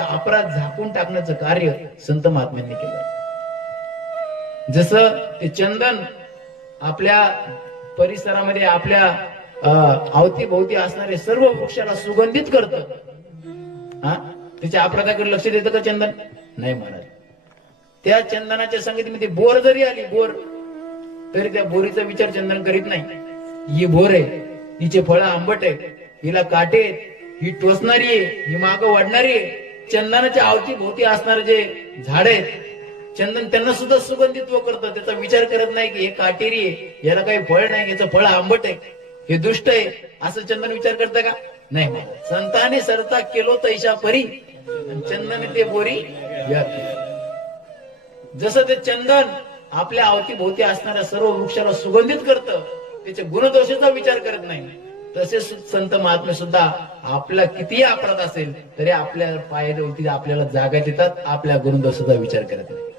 अपराध झाकून टाकण्याचं कार्य संत महात्म्यांनी केलं. जसं ते चंदन आपल्या परिसरामध्ये आपल्या अवतीभोवती असणारे सर्व वृक्षाला सुगंधित करतं. त्याच्या अपराधाकडे लक्ष देतं का चंदन? नाही महाराज. त्या चंदनाच्या संगतीमध्ये बोर जरी आली, बोर, तरी त्या बोरीचा विचार चंदन करीत नाही. ही बोर आहे, हिचे फळ आंबट आहे, हिला काटे आहेत, ही टोचणारी आहे, ही माग वाढणारी आहे. चंदनाच्या अवतीभोवती असणारे जे झाड आहेत, चंदन त्यांना सुद्धा सुगंधित्व करतं. त्याचा विचार करत नाही की हे काटेरी आहे, याला काही फळ नाही, याचं फळ आंबट आहे, हे दुष्ट आहे, असं चंदन विचार करतं का? नाही. संताने सरता केलो तैशा परी, चंदन ते बोरी व्यापी. जसं ते चंदन आपल्या अवतीभोवती असणाऱ्या सर्व वृक्षाला सुगंधित करतं, त्याच्या गुणदोषाचा विचार करत नाही, तसेच संत महात्मे सुद्धा आपला कितीही अपराध असेल तरी आपल्या पायाभोवती आपल्याला जागा देतात, आपल्या गुणदोषाचा विचार करत नाही.